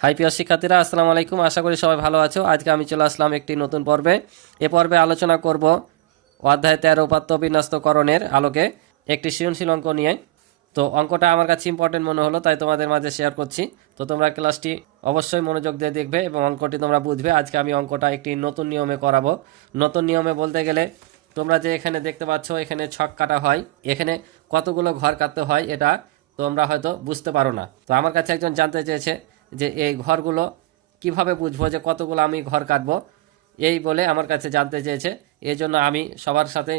High প্রিয় শিক্ষার্থীরা, আসসালামু আলাইকুম। আশা করি সবাই ভালো আছো। আজকে আমি চলে আসলাম একটি নতুন পর্বে। এ পর্বে আলোচনা করব অধ্যায় 13 উপাত্ত বিন্যস্তকরণের আলোকে একটি সৃজনশীল অঙ্ক নিয়ে। তো অঙ্কটা আমার কাছে ইম্পর্টেন্ট মনে হলো, তাই তোমাদের মাঝে শেয়ার করছি। তো তোমরা ক্লাসটি অবশ্যই মনোযোগ দিয়ে দেখবে এবং অঙ্কটি তোমরা বুঝবে। আজকে আমি অঙ্কটা একটি নতুন নিয়মে করাবো। নতুন নিয়মে বলতে গেলে তোমরা যে এখানে দেখতে পাচ্ছ, এখানে ছক কাটা হয়, এখানে কতগুলো ঘর কাটতে হয় এটা তোমরা হয়তো বুঝতে পারো না। তো আমার কাছে একজন জানতে চেয়েছে যে এই ঘরগুলো কিভাবে বুঝবো যে কতগুলো আমি ঘর কাটবো, এই বলে আমার কাছে জানতে চেয়েছে। এই জন্য আমি সবার সাথে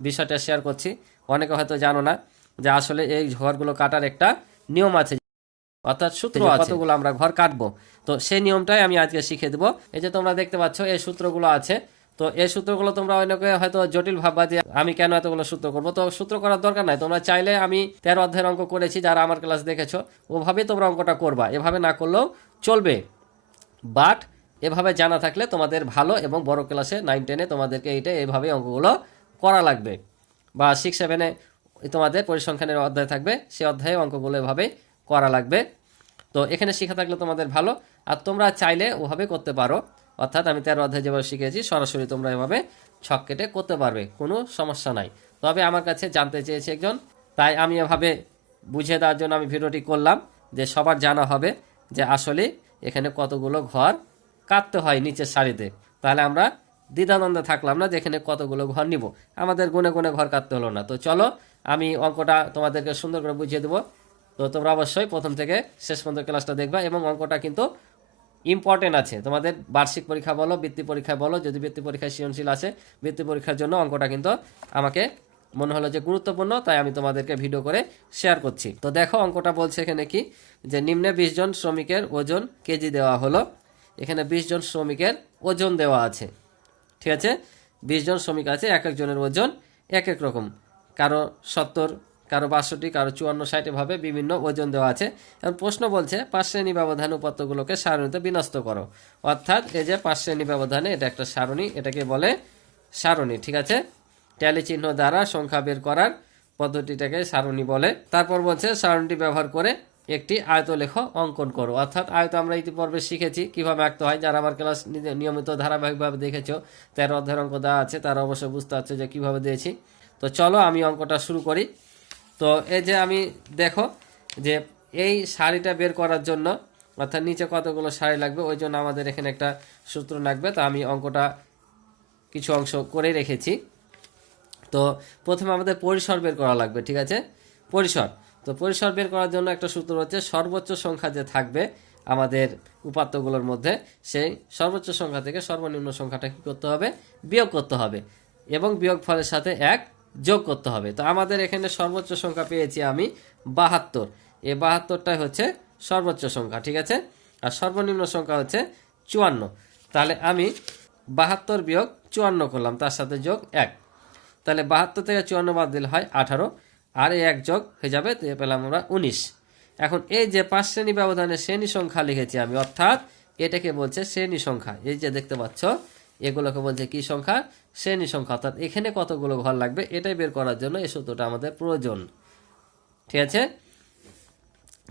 বিষয়টা শেয়ার করছি। অনেকে হয়তো জানো না যে আসলে এই ঘরগুলো কাটার একটা নিয়ম আছে, অর্থাৎ সূত্র আছে, কতগুলো আমরা ঘর কাটবো। তো সেই নিয়মটাই আমি আজকে শিখিয়ে দেবো। এই যে তোমরা দেখতে পাচ্ছ এই সূত্রগুলো আছে। তো এই সূত্রগুলো তোমরা অনেকে হয়তো জটিল ভাববা যে আমি কেন এতগুলো সূত্র করবো। তো সূত্র করার দরকার নাই, তোমরা চাইলে আমি 13 অধ্যায়ের অঙ্ক করেছি, যারা আমার ক্লাস দেখেছো ওভাবেই তোমরা অঙ্কটা করবা, এভাবে না করলেও চলবে। বাট এভাবে জানা থাকলে তোমাদের ভালো, এবং বড় ক্লাসে 9-10-এ তোমাদেরকে এইটা এভাবে অঙ্কগুলো করা লাগবে, বা 6-7-এ তোমাদের পরিসংখ্যানের অধ্যায় থাকবে, সেই অধ্যায়ে অঙ্কগুলো এভাবে করা লাগবে। তো এখানে শেখা থাকলে তোমাদের ভালো, আর তোমরা চাইলে ওভাবে করতে পারো। অর্থাৎ আমি 13 অধ্যায় যেভাবে শিখেছি সরাসরি তোমরা এভাবে ছক কেটে করতে পারবে, কোনো সমস্যা নাই। তবে আমার কাছে জানতে চেয়েছে একজন, তাই আমি এভাবে বুঝিয়ে দেওয়ার জন্য আমি ভিডিওটি করলাম, যে সবার জানা হবে যে আসলে এখানে কতগুলো ঘর কাটতে হয় নিচের সারিতে। তাহলে আমরা দ্বিধাদ্বন্দ্বে থাকলাম না যে এখানে কতগুলো ঘর নিব, আমাদের গুনে গুনে ঘর কাটতে হলো না। তো চলো আমি অঙ্কটা তোমাদেরকে সুন্দর করে বুঝিয়ে দেবো। তো তোমরা অবশ্যই প্রথম থেকে শেষ পর্যন্ত ক্লাসটা দেখবা, এবং অঙ্কটা কিন্তু ইম্পর্টেন্ট আছে তোমাদের বার্ষিক পরীক্ষা বলো, বৃত্তি পরীক্ষা বলো। যদি বৃত্তি পরীক্ষায় সৃজনশীল আসে, বৃত্তি পরীক্ষার জন্য অঙ্কটা কিন্তু আমাকে মনে হলো যে গুরুত্বপূর্ণ, তাই আমি তোমাদেরকে ভিডিও করে শেয়ার করছি। তো দেখো অঙ্কটা বলছে এখানে কি, যে নিম্নে 20 জন শ্রমিকের ওজন কেজি দেওয়া হলো। এখানে 20 জন শ্রমিকের ওজন দেওয়া আছে, ঠিক আছে। 20 জন শ্রমিক আছে, এক একজনের ওজন এক এক রকম, কারো 70, কারো 62, কারো 54, 60 এভাবে বিভিন্ন ওজন দেওয়া আছে। এবং প্রশ্ন বলছে 5 শ্রেণী ব্যবধান উপাত্তগুলোকে সারণীতে বিন্যস্ত করো। অর্থাৎ এই যে 5 শ্রেণী ব্যবধানে এটা একটা সারণী, এটাকে বলে সারণী, ঠিক আছে। ট্যালি চিহ্ন দ্বারা সংখ্যা বের করার পদ্ধতিটাকে সারণী বলে। তারপর বলছে সারণীটি ব্যবহার করে একটি আয়তলেখ অঙ্কন করো। অর্থাৎ আয়ত আমরা ইতিপূর্বে শিখেছি কিভাবে আঁকতে হয়, যারা আমার ক্লাস নিয়মিত ধারাবাহিকভাবে দেখেছো, 13 অধ্যায়ের অঙ্ক দেওয়া আছে, তারা অবশ্যই বুঝতে পারছো যে কিভাবে দিয়েছি। তো চলো আমি অঙ্কটা শুরু করি। তো এই যে আমি দেখো যে এই শাড়িটা বের করার জন্য, অর্থাৎ নিচে কতগুলো শাড়ি লাগবে, ওই জন্য আমাদের এখানে একটা সূত্র লাগবে। তো আমি অঙ্কটা কিছু অংশ করে রেখেছি। তো প্রথমে আমাদের পরিসর বের করা লাগবে, ঠিক আছে, পরিসর। তো পরিসর বের করার জন্য একটা সূত্র হচ্ছে, সর্বোচ্চ সংখ্যা যে থাকবে আমাদের উপাত্তগুলোর মধ্যে, সেই সর্বোচ্চ সংখ্যা থেকে সর্বনিম্ন সংখ্যাটা কী করতে হবে, বিয়োগ করতে হবে, এবং বিয়োগ ফলের সাথে 1 যোগ করতে হবে। তো আমাদের এখানে সর্বোচ্চ সংখ্যা পেয়েছি আমি 72। এই 72টাই হচ্ছে সর্বোচ্চ সংখ্যা, ঠিক আছে। আর সর্বনিম্ন সংখ্যা হচ্ছে 54। তাহলে আমি 72 বিয়োগ 54 করলাম, তার সাথে যোগ 1। তাহলে 72 থেকে 54 বাদ দিলে হয় 18, আর এই 1 যোগ হয়ে যাবে, তো পেলাম আমরা 19। এখন এই যে 5 শ্রেণী ব্যবধানে শ্রেণী সংখ্যা লিখেছি আমি, অর্থাৎ এটাকে বলছে শ্রেণী সংখ্যা। এই যে দেখতে পাচ্ছ এগুলোকে বলছে কি সংখ্যা, শ্রেণী সংখ্যা। অর্থাৎ এখানে কতগুলো ঘর লাগবে এটাই বের করার জন্য এই সূত্রটা আমাদের প্রয়োজন, ঠিক আছে।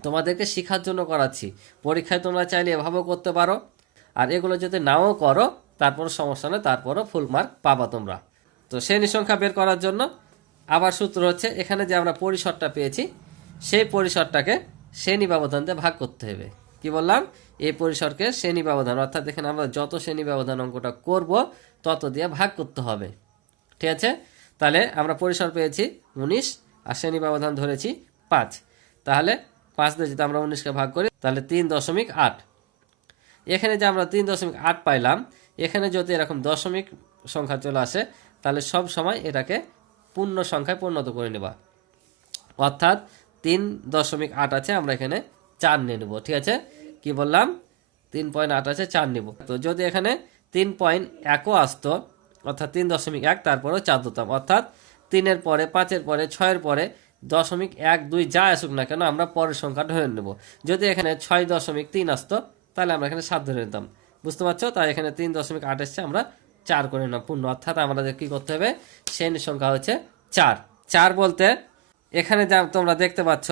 তোমাদেরকে শেখার জন্য করাচ্ছি, পরীক্ষায় তোমরা চাইলে এভাবেও করতে পারো, আর এগুলো যদি নাও করো তারপর সমস্যা নেই, তারপরও ফুল মার্ক পাবা তোমরা। তো শ্রেণী সংখ্যা বের করার জন্য আবার সূত্র হচ্ছে, এখানে যে আমরা পরিসরটা পেয়েছি সেই পরিসরটাকে শ্রেণী ব্যবধান দিয়ে ভাগ করতে হবে। কি বললাম, এই পরিসরকে শ্রেণী ব্যবধান, অর্থাৎ এখানে আমরা যত শ্রেণী ব্যবধান অঙ্কটা করব তত দিয়ে ভাগ করতে হবে, ঠিক আছে। তাহলে আমরা পরিসর পেয়েছি 19, আর শ্রেণী ব্যবধান ধরেছি 5। তাহলে 5 দিয়ে যদি আমরা 19কে ভাগ করি তাহলে 3.8। এখানে যে আমরা 3.8 পাইলাম, এখানে যদি এরকম দশমিক সংখ্যা চলে আসে তাহলে সব সময় এটাকে পূর্ণ সংখ্যায় পরিণত করে নেবা। অর্থাৎ 3.8 আছে, আমরা এখানে 4 নিয়ে নেব, ঠিক আছে। কি বললাম, 3.8 আছে, 4 নেব। তো যদি এখানে 3.1ও আসতো, অর্থাৎ 3.1, তারপরেও 4 দিতাম, অর্থাৎ 3-এর পরে, 5-এর পরে, 6-এর পরে 0.12 যা আসুক না কেন আমরা পরের সংখ্যা ধরে নেব। যদি এখানে 6.3 আসতো তাহলে আমরা এখানে 7 ধরে নিতাম, বুঝতে পারছো। তাই এখানে 3.8 এসছে, আমরা 4 করে নিলাম পূর্ণ। অর্থাৎ আমাদের কি করতে হবে, শ্রেণীর সংখ্যা হচ্ছে 4। 4 বলতে এখানে যা তোমরা দেখতে পাচ্ছ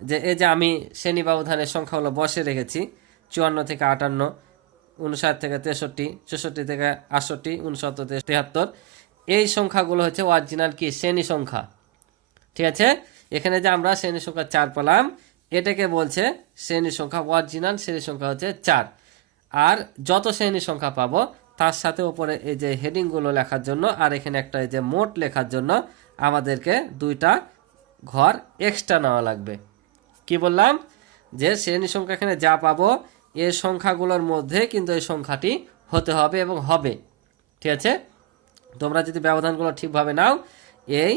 যে এই যে আমি শ্রেণী ব্যবধানের সংখ্যাগুলো বসে রেখেছি, 54 থেকে 58, 59 থেকে 63, 64 থেকে 68, 69 থেকে 73। এই সংখ্যাগুলো হচ্ছে অরিজিনাল কি শ্রেণী সংখ্যা। ঠিক আছে, এখানে যে আমরা শ্রেণী সংখ্যা 4 পেলাম, এটাকে বলছে শ্রেণী সংখ্যা, অরিজিনাল শ্রেণী সংখ্যা হচ্ছে 4। আর যত শ্রেণী সংখ্যা পাবো তার সাথে উপরে এই যে হেডিংগুলো লেখার জন্য আর এখানে একটা এই যে মোট লেখার জন্য আমাদেরকে 2টা ঘর এক্সট্রা নেওয়া লাগবে। কি বললাম, যে শ্রেণী সংখ্যা এখানে যা পাবো এই সংখ্যাগুলোর মধ্যে কিন্তু এই সংখ্যাটি হতে হবে এবং হবে। ঠিক আছে, তোমরা যদি ব্যবধানগুলো ঠিকভাবে নাও এই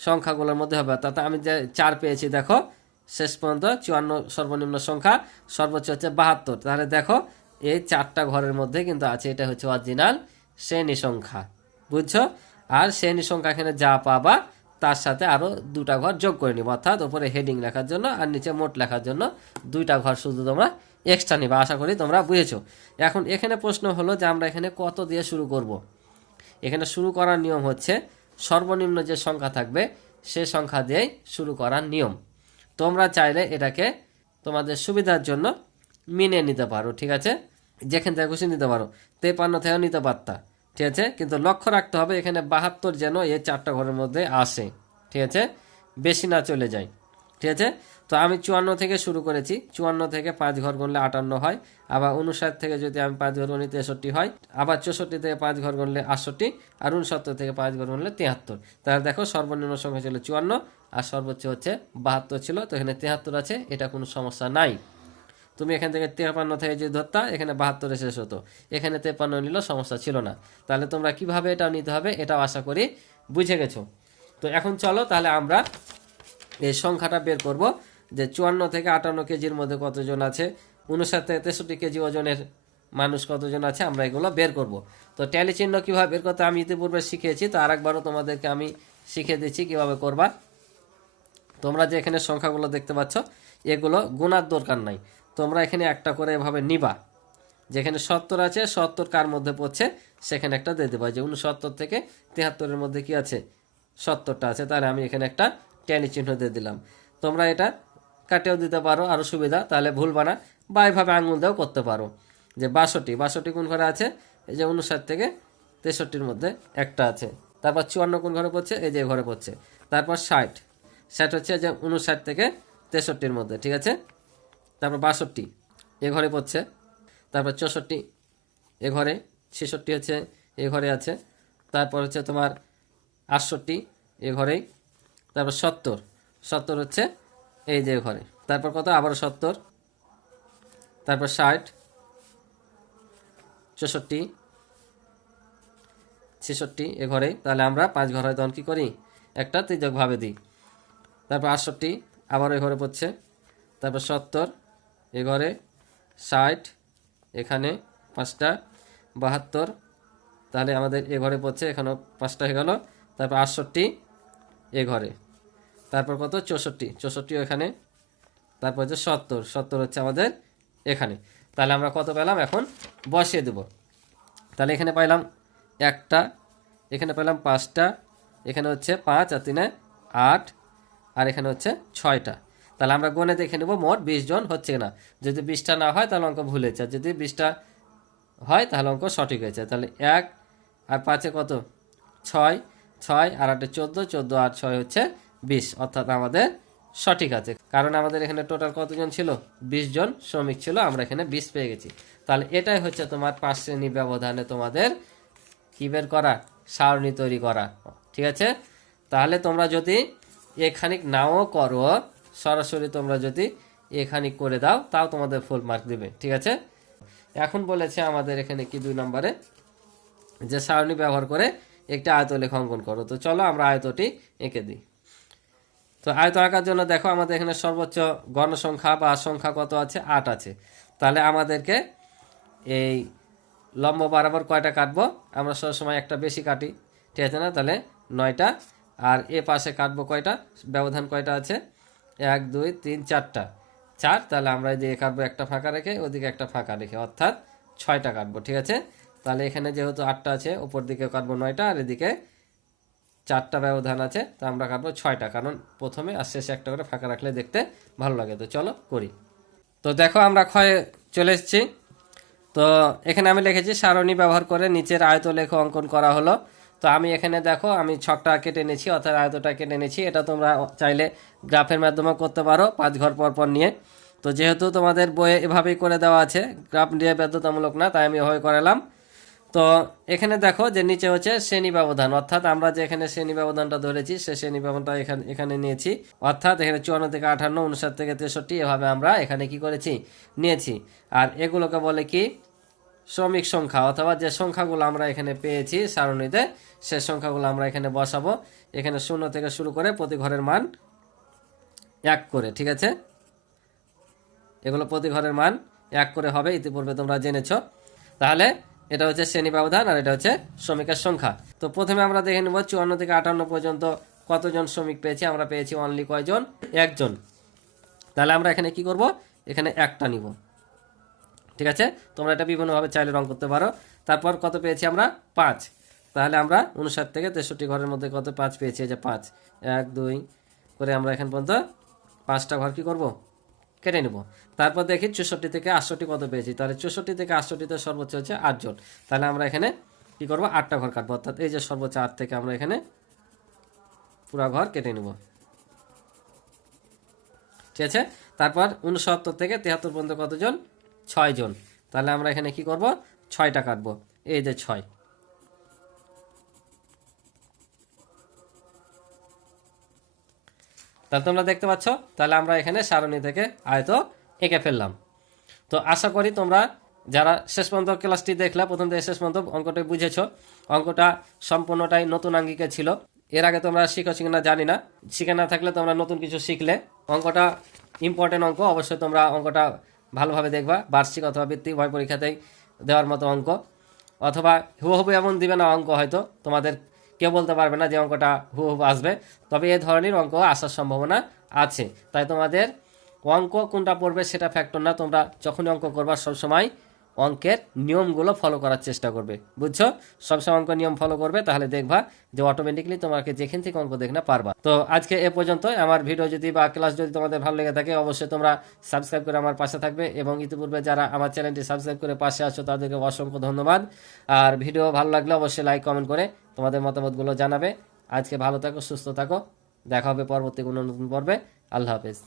সংখ্যাগুলোর মধ্যে হবে। অর্থাৎ আমি যে 4 পেয়েছি, দেখো শেষ পর্যন্ত 54 সর্বনিম্ন সংখ্যা, সর্বোচ্চ হচ্ছে 72। তাহলে দেখো এই 4টা ঘরের মধ্যে কিন্তু আছে, এটা হচ্ছে অরিজিনাল শ্রেণী সংখ্যা। বুঝছো? আর শ্রেণী সংখ্যা এখানে যা পাবা তার সাথে আরও 2টা ঘর যোগ করে নিব, অর্থাৎ উপরে হেডিং লেখার জন্য আর নিচে মোট লেখার জন্য 2টা ঘর শুধু তোমরা এক্সট্রা নিবা। আশা করি তোমরা বুঝেছো। এখন এখানে প্রশ্ন হলো যে আমরা এখানে কত দিয়ে শুরু করব। এখানে শুরু করার নিয়ম হচ্ছে সর্বনিম্ন যে সংখ্যা থাকবে সে সংখ্যা দিয়েই শুরু করার নিয়ম। তোমরা চাইলে এটাকে তোমাদের সুবিধার জন্য মিনে নিতে পারো। ঠিক আছে, যেখান থেকে খুশি নিতে পারো, 53 থেকেও নিতে পারতা। ঠিক আছে, কিন্তু লক্ষ্য রাখতে হবে এখানে 72 যেন এই 4টা ঘরের মধ্যে আসে। ঠিক আছে, বেশি না চলে যায়। ঠিক আছে, তো আমি 54 থেকে শুরু করেছি। 54 থেকে 5 ঘর গুনলে 58 হয়। আবার 59 থেকে যদি আমি 5 ঘর গুনি 63 হয়। আবার 64 থেকে 5 ঘর গুনলে 68, আর 69 থেকে 5 ঘর গুনলে 73। তাহলে দেখো সর্বনিম্ন সংখ্যা ছিল 54 আর সর্বোচ্চ হচ্ছে 72 ছিল। তো এখানে 73 আছে, এটা কোনো সমস্যা নাই। তুমি এখান থেকে 53 থেকে যে ধরতা এখানে 72 শেষ হতো, এখানে 53 নিলেও সমস্যা ছিল না। তাহলে তোমরা কিভাবে এটা নিতে হবে এটাও আশা করি বুঝে গেছো। তো এখন চলো তাহলে আমরা এই সংখ্যাটা বের করব যে 54 থেকে 58 কেজির মধ্যে কতজন আছে, 59 থেকে 63 কেজি ওজনের মানুষ কতজন আছে, আমরা এগুলো বের করব। তো ট্যালি চিহ্ন কীভাবে বের করতে আমি ইতিপূর্বে শিখিয়েছি, তো আরেকবারও তোমাদেরকে আমি শিখিয়ে দিচ্ছি কীভাবে করবা। তোমরা যে এখানে সংখ্যাগুলো দেখতে পাচ্ছ এগুলো গোনার দরকার নাই, তোমরা এখানে একটা করে এভাবে নিবা। যেখানে 70 আছে 70 কার মধ্যে পড়ছে সেখানে একটা দিয়ে দেবা, যে 69 থেকে 73-এর মধ্যে কি আছে, 70টা আছে। তাহলে আমি এখানে একটা ট্যালি চিহ্ন দিয়ে দিলাম। তোমরা এটা কাটেও দিতে পারো, আরও সুবিধা, তাহলে ভুলবা না। বা এভাবে আঙুল দিয়েও করতে পারো। যে 62 কোন ঘরে আছে, এই যে 59 থেকে 63-র মধ্যে একটা আছে। তারপর 54 কোন ঘরে পড়ছে, এই যে ঘরে পড়ছে। তারপর 60 হচ্ছে যে 59 থেকে 63-র মধ্যে। ঠিক আছে, তারপর 62 এ ঘরে পড়ছে। তারপর 64 এ ঘরে, 66 হচ্ছে এ ঘরে আছে। তারপর হচ্ছে তোমার 68 এ ঘরেই। তারপর 70 হচ্ছে এই যে ঘরে। তারপর কত, আবারও 70। তারপর 60, 64, 66 এ ঘরেই। তাহলে আমরা 5 ঘর হয় তখন কী করি, একটা তির্যকভাবে দিই। তারপর 68 আবার এ ঘরে পড়ছে। তারপর 70 এ ঘরে, 60 এখানে 5টা, 72 তাহলে আমাদের এ ঘরে পড়ছে, এখানেও 5টা হয়ে গেল। তারপর 68 এ ঘরে। তারপর কত, 64 এখানে। তারপর হচ্ছে 70 হচ্ছে আমাদের এখানে। তাহলে আমরা কত পেলাম এখন বসিয়ে দেব। তাহলে এখানে পাইলাম একটা, এখানে পেলাম 5টা, এখানে হচ্ছে 5 আর 3 8, আর এখানে হচ্ছে 6টা। তাহলে আমরা গনে দেখে নেব মোট 20 জন হচ্ছে না। যদি 20টা না হয় তাহলে অঙ্ক ভুল হয়েছে, আর যদি 20টা হয় তাহলে অঙ্ক সঠিক হয়েছে। তাহলে 1 আর 5-এ কত, 6, 6 আর 8-এ 14, 14 আর 6 হচ্ছে 20, অর্থাৎ আমাদের সঠিক আছে। কারণ আমাদের এখানে টোটাল কতজন ছিল, 20 জন শ্রমিক ছিল, আমরা এখানে 20 পেয়ে গেছি। তাহলে এটাই হচ্ছে তোমার 5 শ্রেণী ব্যবধানে তোমাদের কি বের করা, সারণী তৈরি করা। ঠিক আছে, তাহলে তোমরা যদি এখানিক নাও করো, সরাসরি তোমরা যদি এখানিক করে দাও তাও তোমাদের ফুল মার্ক দিবে। ঠিক আছে, এখন বলেছে আমাদের এখানে কি 2 নম্বরে যে সারণী ব্যবহার করে একটা আয়তলেখ অঙ্কন করো। তো চলো আমরা আয়তটি এঁকে দিই। তো আয়ত আঁকার জন্য দেখো আমাদের এখানে সর্বোচ্চ গণসংখ্যা বা সংখ্যা কত আছে, 8 আছে। তাহলে আমাদেরকে এই লম্ব বরাবর কয়টা কাটবো, আমরা সবসময় একটা বেশি কাটি। ঠিক আছে না, তাহলে 9টা। আর এ পাশে কাটবো কয়টা, ব্যবধান কয়টা আছে, 1 2 3 4টা, 4। তাহলে আমরা এদিকে কাটবো একটা ফাঁকা রেখে, ওদিকে একটা ফাঁকা রেখে, অর্থাৎ 6টা কাটবো। ঠিক আছে, তাহলে এখানে যেহেতু 8টা আছে উপর দিকে কাটবো 9টা, আর এদিকে 4টা ব্যবধান আছে, তো আমরা কাটবো 6টা, কারণ প্রথমে আর শেষে একটা করে ফাঁকা রাখলে দেখতে ভালো লাগে। তো চলো করি। তো দেখো আমরা ক্ষয়ে চলে এসেছি। তো এখানে আমি লিখেছি সারণী ব্যবহার করে নিচের আয়তলেখ অঙ্কন করা হলো। তো আমি এখানে দেখো আমি ছকটা কেটে নিয়েছি, অর্থাৎ আয়তটা কেটে নিয়েছি। এটা তোমরা চাইলে গ্রাফের মাধ্যমে করতে পারো 5 ঘর পর পর নিয়ে। তো যেহেতু তোমাদের বইয়ে এভাবেই করে দেওয়া আছে, গ্রাফ দিয়ে বাধ্যতামূলক না, তাই আমি এভাবে করালাম। তো এখানে দেখো যে নিচে হচ্ছে শ্রেণী ব্যবধান, অর্থাৎ আমরা যে এখানে শ্রেণী ব্যবধানটা ধরেছি সে শ্রেণী ব্যবধানটা এখানে নিয়েছি। অর্থাৎ এখানে 54 থেকে 58, 59 থেকে 63 এভাবে আমরা এখানে কি করেছি, নিয়েছি। আর এগুলোকে বলে কি, শ্রমিক সংখ্যা, অথবা যে সংখ্যাগুলো আমরা এখানে পেয়েছি সারণীতে সে সংখ্যাগুলো আমরা এখানে বসাবো। এখানে 0 থেকে শুরু করে প্রতি ঘরের মান 1 করে, ঠিক আছে। এগুলো প্রতি ঘরের মান 1 করে হবে, ইতিপূর্বে তোমরা জেনেছো। তাহলে এটা হচ্ছে শ্রেণী ব্যবধান আর এটা হচ্ছে শ্রমিকের সংখ্যা। তো প্রথমে আমরা দেখে নেব 54 থেকে 58 পর্যন্ত কতজন শ্রমিক পেয়েছি। আমরা পেয়েছি অনলি কয়জন, একজন। তাহলে আমরা এখানে কি করব, এখানে একটা নিব, ঠিক আছে। তোমরা এটা বিভিন্নভাবে চাইলে রং করতে পারো। তারপর কত পেয়েছি আমরা, 5। তাহলে আমরা 59 থেকে 63 ঘরের মধ্যে কত 5 পেয়েছি, এই যে 5, 1 2 করে আমরা এখান পর্যন্ত 5টা ঘর কি করব, কেটে নেব। তারপর দেখি 64 থেকে 68 কত পেয়েছি। তাহলে 64 থেকে 68-তে সর্বোচ্চ হচ্ছে 8 জন। তাহলে আমরা এখানে কি করব, 8টা ঘর কাটবো, অর্থাৎ এই যে সর্বোচ্চ 8 থেকে আমরা এখানে পুরা ঘর কেটে নেব, ঠিক আছে। তারপর 69 থেকে 73 পর্যন্ত কতজন, 6 জন। তাহলে আমরা এখানে কি করব, 6টা কাটবো, এই যে 6। তাহলে তোমরা দেখতে পাচ্ছ, তাহলে আমরা এখানে সারণী থেকে আয়ত এঁকে ফেললাম। তো আশা করি তোমরা যারা শেষ পর্যন্ত ক্লাসটি দেখলে, প্রথম থেকে শেষ পর্যন্ত অঙ্কটা বুঝেছো। অঙ্কটা সম্পূর্ণটাই নতুন আঙ্গিকে ছিল, এর আগে তোমরা শিখেছো কিনা জানি না। শিখে না থাকলে তোমরা নতুন কিছু শিখলে। অঙ্কটা ইম্পর্টেন্ট অঙ্ক, অবশ্যই তোমরা অঙ্কটা ভালোভাবে দেখবা। বার্ষিক অথবা বৃত্তি উভয় পরীক্ষাতেই দেওয়ার মতো অঙ্ক, অথবা হুবহু এমন দিবে না অঙ্ক, হয়তো তোমাদের কেউ বলতে পারবে না যে অঙ্কটা হুবহু আসবে, তবে এই ধরনের অঙ্ক আসার সম্ভাবনা আছে। তাই তোমাদের অঙ্ক কোনটা পড়বে সেটা ফ্যাক্টর না, তোমরা যখনই অঙ্ক করবা সবসময় অঙ্কের নিয়মগুলো ফলো করার চেষ্টা করবে, বুঝছো। সবসময় অঙ্ক নিয়ম ফলো করবে, তাহলে দেখবা যে অটোমেটিকলি তোমাকে যেখান থেকে অঙ্ক দেখনা পারবা। তো আজকে এ পর্যন্ত। আমার ভিডিও যদি বা ক্লাস যদি তোমাদের ভালো লেগে থাকে, অবশ্যই তোমরা সাবস্ক্রাইব করে আমার পাশে থাকবে, এবং ইতিপূর্বে যারা আমার চ্যানেলটি সাবস্ক্রাইব করে পাশে আছো তাদেরকে অসংখ্য ধন্যবাদ। আর ভিডিও ভালো লাগলে অবশ্যই লাইক কমেন্ট করে তোমাদের মতামতগুলো জানাবে। আজকে ভালো থাকো, সুস্থ থাকো, দেখা হবে পরবর্তী কোনো নতুন পর্বে। আল্লাহ হাফেজ।